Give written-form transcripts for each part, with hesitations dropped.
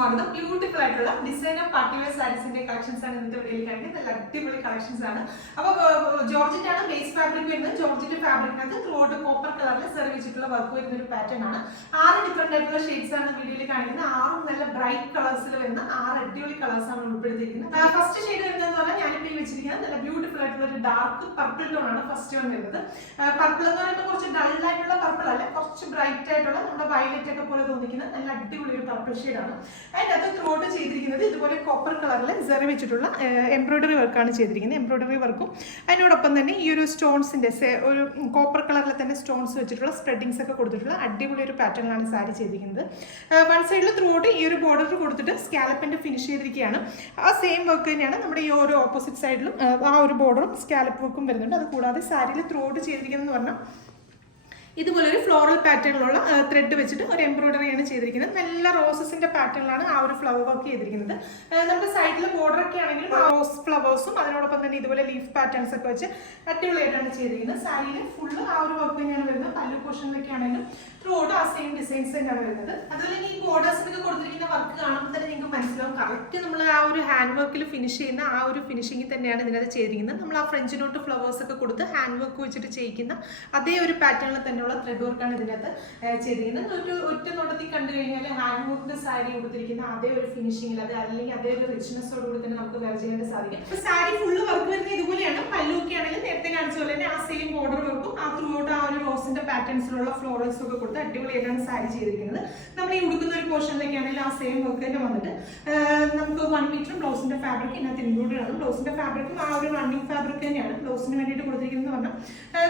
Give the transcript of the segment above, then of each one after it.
സ്വാഗതം. ബ്യൂട്ടിഫുൾ ആയിട്ടുള്ള designer party wear സാരീസിന്റെ collections ആണ് ഇന്നത്തെ വീഡിയോയിൽ കാണിക്കുന്നത്. നല്ല അടിപൊളി കളക്ഷൻസ് ആണ്. അപ്പോൾ ജോർജറ്റ് ആണ് ബേസ് ഫാബ്രിക് വരുന്നത്. ജോർജറ്റ് ഫാബ്രിക്കിനകത്ത് ത്രൂ ഔട്ട് കോപ്പർ കളറിൽ സെർവ് വെച്ചിട്ടുള്ള വർക്ക് വരുന്ന ഒരു പാറ്റേൺ ആണ്. 6 ഡിഫറെന്റ് ആയിട്ടുള്ള ഷെയ്ഡ്സ് ആണ് വീഡിയോയിൽ കാണിക്കുന്നത്. 6 നല്ല ബ്രൈറ്റ് കളേഴ്സിൽ വരുന്ന 6 അടിപൊളി കളേഴ്സ് ആണ് ഉൾപ്പെടുത്തിയിരിക്കുന്നത്. ഫസ്റ്റ് ഷെയ്ഡ് വരുന്നതെന്ന് പറഞ്ഞാൽ ഞാനിപ്പോൾ വെച്ചിരിക്കുന്നത് നല്ല ബ്യൂട്ടിഫുൾ ആയിട്ടുള്ള ഒരു ഡാർക്ക് പർപ്പിൾ ടോൺ ആണ് ഫസ്റ്റ് വൺ വരുന്നത്. പർപ്പിൾ എന്ന് പറയുമ്പോൾ കുറച്ച് ഡൾ ആയിട്ടുള്ള പർപ്പിൾ അല്ല, കുറച്ച് ബ്രൈറ്റ് ആയിട്ടുള്ള നമ്മുടെ വയലറ്റ് ഒക്കെ പോലെ തോന്നിക്കുന്ന നല്ല അടിപൊളി ഒരു പർപ്പിൾ ഷെയ്ഡാണ്. അതിൻ്റെ അകത്ത് ത്രോട്ട് ചെയ്തിരിക്കുന്നത് ഇതുപോലെ കോപ്പർ കളറിൽ സെറി വെച്ചിട്ടുള്ള എംബ്രോയിഡറി വർക്കാണ് ചെയ്തിരിക്കുന്നത്. എംബ്രോയിഡറി വർക്കും അതിനോടൊപ്പം തന്നെ ഈ ഒരു സ്റ്റോൺസിൻ്റെ ഒരു കോപ്പർ കളറിൽ തന്നെ സ്റ്റോൺസ് വെച്ചിട്ടുള്ള സ്പ്രെഡിങ്സ് ഒക്കെ കൊടുത്തിട്ടുള്ള അടിപൊളി ഒരു പാറ്റേണിലാണ് സാരി ചെയ്തിരിക്കുന്നത്. വൺ സൈഡിൽ ത്രോട്ട് ഈ ഒരു ബോർഡർ കൊടുത്തിട്ട് സ്കാലപ്പിൻ്റെ ഫിനിഷ് ചെയ്തിരിക്കുകയാണ്. ആ സെയിം വർക്ക് തന്നെയാണ് നമ്മുടെ ഈ ഓരോ ഓപ്പോസിറ്റ് സൈഡിലും ആ ഒരു ബോർഡറും സ്കാലപ്പ് വർക്കും വരുന്നുണ്ട്. അതുകൂടാതെ സാരിയിൽ ത്രോട്ട് ചെയ്തിരിക്കുന്നതെന്ന് പറഞ്ഞാൽ ഇതുപോലെ ഒരു ഫ്ലോറൽ പാറ്റേണിലുള്ള ത്രെഡ് വെച്ചിട്ട് ഒരു എംബ്രോയിഡറിയാണ് ചെയ്തിരിക്കുന്നത്. നല്ല റോസസിന്റെ പാറ്റേണിലാണ് ആ ഒരു ഫ്ലവർ വർക്ക് ചെയ്തിരിക്കുന്നത്. നമ്മുടെ സൈഡിൽ ബോർഡർ ഒക്കെ ആണെങ്കിലും ആ റോസ് ഫ്ലവേഴ്സും അതിനോടൊപ്പം തന്നെ ഇതുപോലെ ലീഫ് പാറ്റേൺസ് ഒക്കെ വെച്ച് അടിപൊളിയായിട്ടാണ് ചെയ്തിരിക്കുന്നത്. സാരിയിൽ ഫുള്ള് ആ ഒരു വർക്ക് തന്നെയാണ് വരുന്നത്. പല്ലു പോർഷനിലൊക്കെ ആണെങ്കിലും ത്രൂ ഔട്ട് ആ സെയിം ഡിസൈൻസ് തന്നെയാണ് വരുന്നത്. അതുപോലെ ഈ ബോർഡേഴ്സിനൊക്കെ കൊടുത്തിരിക്കുന്ന വർക്ക് കാണുമ്പോൾ തന്നെ നിങ്ങൾക്ക് മനസ്സിലാവും കറക്റ്റ് നമ്മൾ ആ ഒരു ഹാൻഡ് വർക്കിൽ ഫിനിഷ് ചെയ്യുന്ന ആ ഒരു ഫിനിഷിംഗിൽ തന്നെയാണ് ഇതിനകത്ത് ചെയ്തിരിക്കുന്നത്. നമ്മൾ ആ ഫ്രഞ്ച് നോട്ട് ഫ്ലവേഴ്സ് ഒക്കെ കൊടുത്ത് ഹാൻഡ് വർക്ക് വെച്ചിട്ട് ചെയ്യിക്കുന്ന അതേ ഒരു പാറ്റേണിൽ തന്നെയുള്ള ത്രെഡ് വർക്കാണ് ഇതിനകത്ത് ചെയ്തിരിക്കുന്നത്. ഒറ്റ നോട്ടത്തിൽ കണ്ടു കഴിഞ്ഞാൽ ഹാൻഡ് വർക്കിന്റെ സാരി കൊടുത്തിരിക്കുന്ന അതേ ഒരു ഫിനിഷിംഗിൽ അല്ലെങ്കിൽ അതേ ഒരു റിച്ച്നെസ്സോട് കൂടി തന്നെ നമുക്ക് വെയർ ചെയ്യാൻ സാധിക്കും. അപ്പൊ സാരി ഫുള്ള് വർക്ക് വരുന്നത് ഇതുപോലെയാണ്. പല്ലുവൊക്കെ ആണെങ്കിൽ നേരത്തെ കാണിച്ച പോലെ തന്നെ ആ സെയിം ബോർഡർ വർക്കും ആ ത്രൂ ഔട്ട് ആ ഒരു റോസിന്റെ പാറ്റേൺസിലുള്ള ഫ്ലോറൽസ് ഒക്കെ കൊടുത്ത് അടിപൊളിയായിട്ടാണ് സാരി ചെയ്തിരിക്കുന്നത്. നമ്മൾ ഈ ഉടുക്കുന്ന ഒരു പോർഷനിലൊക്കെ ആണെങ്കിൽ ആ സെയിം വർക്ക് തന്നെ വന്നിട്ട് നമുക്ക് 1 മീറ്റർ ബ്ലൗസിന്റെ ഫാബ്രിക് ഇതിനകത്ത് ഇൻക്ലൂഡഡ് ആണ്. ബ്ലൗസിന്റെ ഫാബ്രിക്കും ആ ഒരു റണ്ണിങ് ഫാബ്രിക് തന്നെയാണ് ബ്ലൗസിന് വേണ്ടിയിട്ട് കൊടുത്തിരിക്കുന്നത് പറഞ്ഞാൽ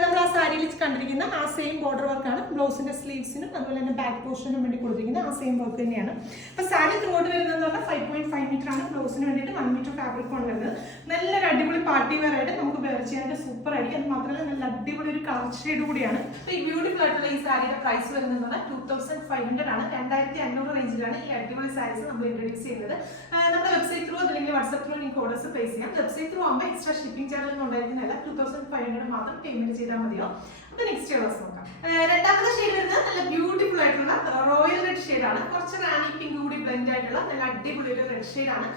നമ്മൾ ആ സാരിയിൽ കണ്ടിരിക്കുന്ന ആ സെയിം ബോർഡർ വർക്കാണ് ബ്ലൗസിന്റെ സ്ലീവ്സിനും അതുപോലെ തന്നെ ബാക്ക് പോർഷനും വേണ്ടി കൊടുത്തിരിക്കുന്നത് ആ സെയിം വർക്ക് തന്നെയാണ്. അപ്പോൾ സാരി ത്രോട്ട് വരുന്നത് പറഞ്ഞാൽ 5.5 മീറ്റർ ആണ്. ബ്ലൗസിന് വേണ്ടിയിട്ട് 1 മീറ്റർ ഫാബ്രിക് ആണ് വരുന്നത്. നല്ലൊരു അടിപൊളി പാർട്ടി വെയർ ആയിട്ട് നമുക്ക് വെയർ ചെയ്യാൻ സൂപ്പർ ആയിരിക്കും. അത് മാത്രമല്ല നല്ല അടിപൊളി ഒരു കളർ ഷെയ്ഡ് കൂടിയാണ്. അപ്പോൾ ഈ ബ്യൂട്ടിഫുൾ ആയിട്ടുള്ള ഈ സാരിയുടെ പ്രൈസ് വരുന്നത് 2500 ആണ്. 2500 റേഞ്ചിലാണ് ഈ അടിപൊളി സാരീസ് നമ്മൾ ഇൻട്രൊഡ്യൂസ് ചെയ്യുന്നത്. നമ്മുടെ വെബ്സൈറ്റ് ത്രൂ അല്ലെങ്കിൽ വാട്സ്ആപ്പ് ത്രൂ നിങ്ങൾക്ക് ഓർഡേഴ്സ് പ്ലേസ് ചെയ്യാം. വെബ്സൈറ്റ് ത്രൂ ആകുമ്പോൾ എക്സ്ട്രാ ഷിപ്പിംഗ് ചാർജ് ഒന്നും ഉണ്ടായിരുന്നില്ല. 2500 മാത്രം പേയ്മെന്റ് ചെയ്താൽ മതിയോ. അപ്പൊ നെക്സ്റ്റ് കളേഴ്സ് നോക്കാം. രണ്ടാമത്തെ ഷെയ്ഡ് വരുന്നത് നല്ല ബ്യൂട്ടിഫുൾ ആയിട്ടുള്ള റോയൽ റെഡ് ഷെയ്ഡ് ആണ്. കുറച്ച് റാണി പിങ്ക് കൂടി ബ്ലെൻഡ് ആയിട്ടുള്ള നല്ല അടിപൊളി ഒരു റെഡ് ഷെയ്ഡ് ആണ്.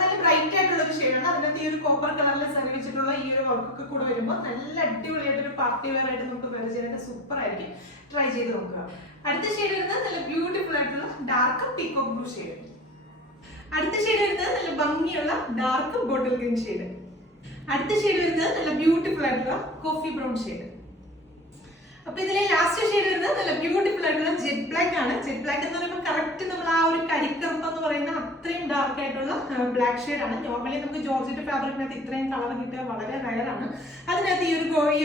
നല്ല ബ്രൈറ്റ് ആയിട്ടുള്ള ഒരു ഷെയ്ഡാണ്. അതിനകത്ത് ഈ ഒരു കോപ്പർ കളറിൽ സെർവ് വെച്ചിട്ടുള്ള ഈ ഒരു വർക്കൊക്കെ കൂടെ വരുമ്പോൾ നല്ല അടിപൊളിയായിട്ട് ഒരു പാർട്ടി വെയർ ആയിട്ട് നമുക്ക് വെയർ ചെയ്യാനായിട്ട് സൂപ്പർ ആയിരിക്കും. ട്രൈ ചെയ്ത് നോക്കുക. അടുത്ത ഷെയ്ഡ് വരുന്നത് നല്ല ബ്യൂട്ടിഫുൾ ആയിട്ടുള്ള ഡാർക്ക് പീകോക്ക് ബ്ലൂ ഷെയ്ഡ്. അടുത്ത ഷെയ്ഡ് വരുന്നത് നല്ല ഭംഗിയുള്ള ഡാർക്ക് ബോട്ടിൽ ഗ്രീൻ ഷെയ്ഡ്. അടുത്ത ഷെയ്ഡ് വരുന്നത് നല്ല ബ്യൂട്ടിഫുൾ ആയിട്ടുള്ള കോഫി ബ്രൗൺ ഷെയ്ഡ്. അപ്പൊ ഇതിലെ ലാസ്റ്റ് ഷെയ്ഡ് വരുന്നത് നല്ല ബ്യൂട്ടിഫുൾ ആയിട്ടുള്ള ജെറ്റ് ബ്ലാക്ക് ആണ്. ജെറ്റ് ബ്ലാക്ക് എന്ന് പറയുമ്പോൾ കറക്റ്റ് നമ്മൾ ആ ഒരു കരിക്കറുപ്പ് എന്ന് പറയുന്ന അത്രയും ഡാർക്ക് ആയിട്ടുള്ള ബ്ലാക്ക് ഷെയ്ഡ് ആണ്. നോർമലി നമുക്ക് ജോർജറ്റ് ഫാബ്രിക്കിനകത്ത് ഇത്രയും കളർ കിട്ടുക വളരെ റയർ ആണ്. അതിനകത്ത് ഈ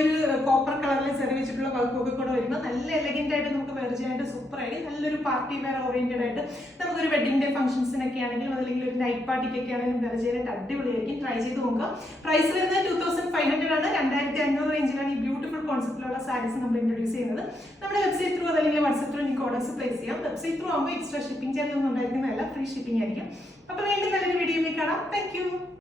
ഒരു കോപ്പർ കളറിൽ സെറി വെച്ചിട്ടുള്ള വർക്കൊക്കെ കൂടെ വരുമ്പോൾ നല്ല എലഗന്റ് ആയിട്ട് നമുക്ക് വെയർ ചെയ്യാനായിട്ട് സൂപ്പർ ആയിരിക്കും. നല്ലൊരു പാർട്ടി വെയർ ഓറിയന്റഡ് ആയിട്ട് നമുക്കൊരു വെഡിങ് ഡേ ഫംഗ്ഷൻസിനൊക്കെ ആണെങ്കിലും അല്ലെങ്കിൽ ഒരു നൈറ്റ് പാർട്ടിക്കൊക്കെ ആണെങ്കിലും വെയർ ചെയ്യാനായിട്ട് അടിപൊളിയായിരിക്കും. ട്രൈ ചെയ്ത് നോക്കുക. പ്രൈസ് വരുന്നത് 2500 ആണ്. 2500 റേഞ്ചിലാണ് ഈ ബ്യൂട്ടിഫുൾ കോൺസെപ്റ്റിലുള്ള സാരീസ് നമ്മൾ ഇൻട്രൊഡ്യൂസ് ചെയ്യുന്നത്. നമ്മുടെ വെബ്സൈറ്റ് ത്രൂ അല്ലെങ്കിൽ വാട്സ്ആപ്പ് ത്രൂ നിങ്ങൾക്ക് ഓർഡേഴ്സ് പ്ലേസ് ചെയ്യാം. വെബ്സൈറ്റ് ത്രൂ ആകുമ്പോൾ എക്സ്ട്രാ ഷിപ്പിംഗ് ചാർജ് ഒന്നും ഉണ്ടായിരിക്കുന്നതല്ല, ഫ്രീ ഷിപ്പിംഗ് ആയിരിക്കും. അപ്പോൾ വീണ്ടും നല്ലൊരു വീഡിയോയിൽ കാണാം. Thank you.